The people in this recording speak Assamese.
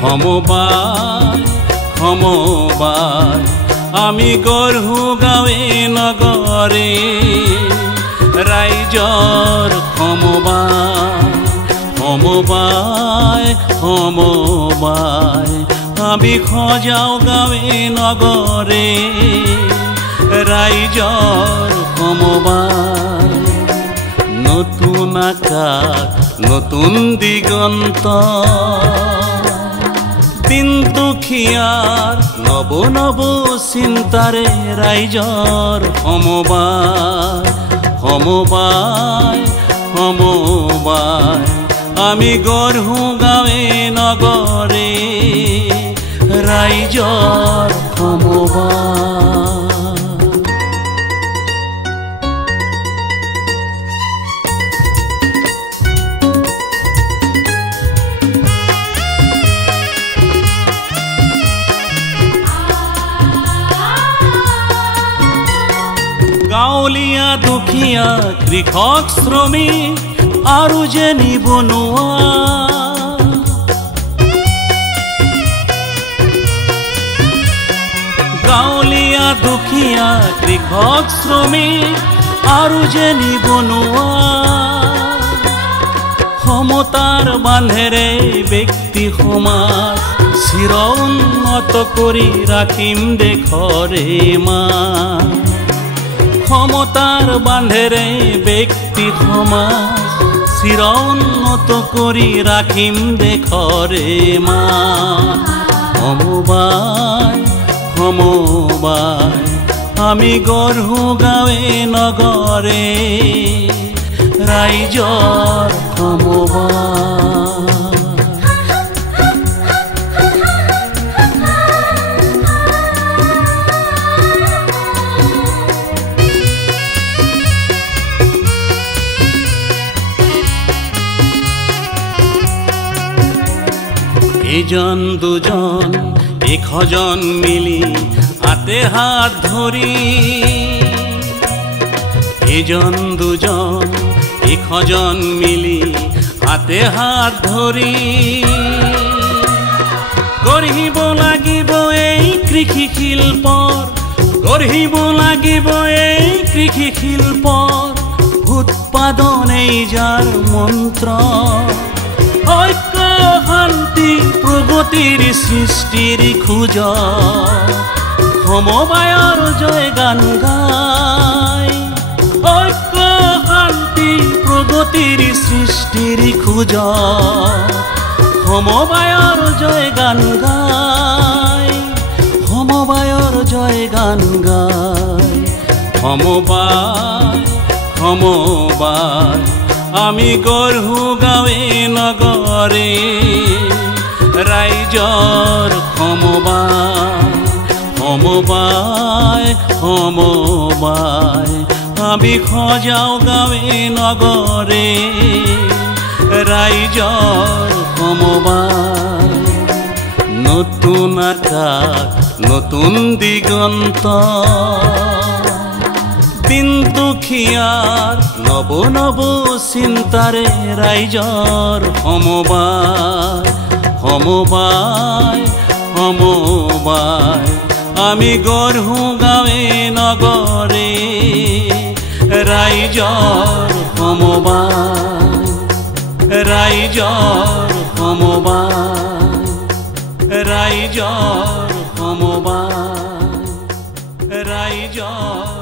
সমবায় সমবায় আমি গঢ়ো গাঁৱে নগৰে ৰাইজৰ সমবায় সমবায় সমবায় আমি সজাও গাঁৱে নগৰে ৰাইজৰ সমবায় নতুন আকাশ নতুন দিগন্ত দিন দুখীয়াৰ নব নব চিন্তাৰে ৰাইজৰ সমবায় সমবায় সমবায় আমি গঢ়ো গাঁৱে নগৰে ৰাইজৰ সমবায় গাঁৱলীয়া দুখীয়া কৃষক শ্ৰমিক আৰু যে নিবনুৱা গাঁৱলীয়া দুখীয়া কৃষক শ্ৰমিক আৰু যে নিবনুৱা সমতাৰ বান্ধেৰে ব্যক্তি সমাজ চিৰ উন্নত কৰি ৰাখিম দেশৰে মান সমতাৰ বান্ধেৰে ব্যক্তি সমাজ চিৰ উন্নত কৰি ৰাখিম দেশৰে মান সমবায় সমবায় আমি গঢ়ো গাঁৱে নগৰে ৰাইজৰ সমবায় এজন দুজন এশজন মিলি হাতে হাত ধৰি এজন দুজন এশজন মিলি হাতে হাত ধৰি গঢ়িব লাগিব এই কৃষি শিল্পৰ গঢ়িব লাগিব এই কৃষি শিল্পৰ উৎপাদনেই যাৰ মন্ত্ৰ ঐক্য শান্তি প্ৰগতিৰ সৃষ্টিৰ খোজ সমবায়ৰ জয় গান গায় ঐক্য শান্তি প্ৰগতিৰ সৃষ্টিৰ খোজ সমবায়ৰ জয় গান গায় সমবায়ৰ জয় গান গায় সমবায় সমবায় আমি গঢ়ো গাঁৱে নগৰে ৰাইজৰ সমবায় সমবায় সমবায় আমি সজাও গাঁৱে নগৰে ৰাইজৰ সমবায় নতুন আকাশ নতুন দিগন্ত দিন দুখীয়াৰ নব নব চিন্তাৰে ৰাইজৰ সমবায় সমবায় সমবায় আমি গঢ়ো গাঁৱে নগৰে ৰাইজৰ সমবায় ৰাইজৰ সমবায় ৰাইজৰ সমবায় ৰাইজৰ